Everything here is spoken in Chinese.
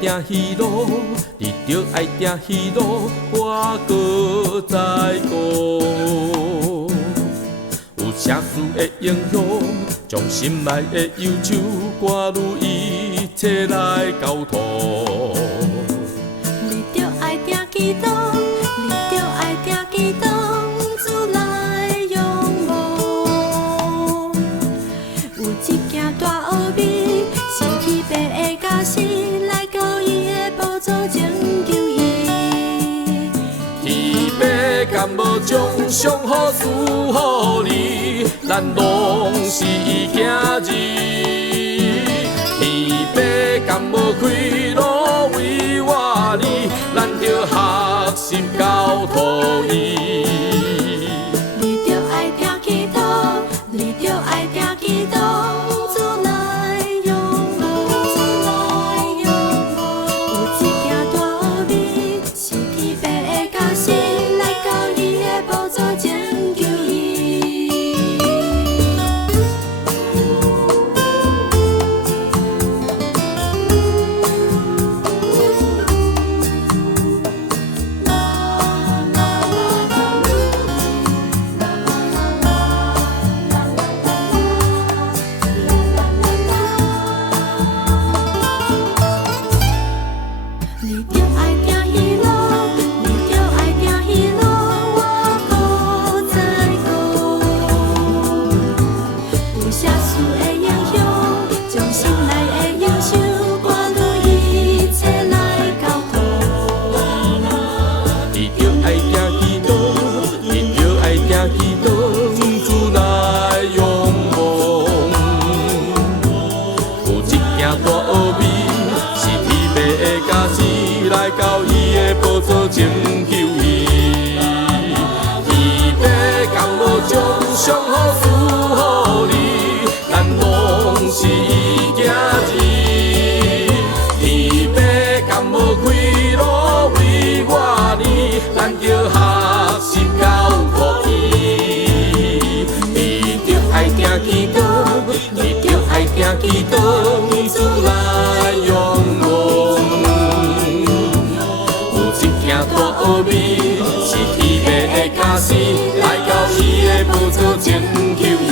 定戏路，你着爱定戏路，我搁再讲。有社事的英雄，将心爱的忧愁赶入一切来交托。你着爱定祈祷，你着爱定祈祷，主来仰望。有一件大奥秘，是去白的假死，来到伊的宝座拯救伊。天父敢无将上好事予你，咱拢是伊囝儿。天父敢无开路为我哩，咱着学习交托伊。你着爱定祈祷，你着爱定祈祷，主来仰望，主来仰望。有一件大奥秘，是天父的假死，来到伊的宝座拯救伊。你着爱定戏路，你着爱定戏路，我搁再讲。有社事的英雄，将心内的忧愁赶入一切来交托。你着爱定祈祷，你着爱定祈祷，主来仰望。有一件大奥秘，是天父的假死，来到伊的宝座拯救伊。天父敢无将上好事予你，咱拢是伊囝儿。天父敢无开路为我哩，咱着学习交托伊。你着爱定祈祷，你着爱定祈祷，主来仰望。有一件大奥秘，是天父的假死，来到伊的宝座拯救伊。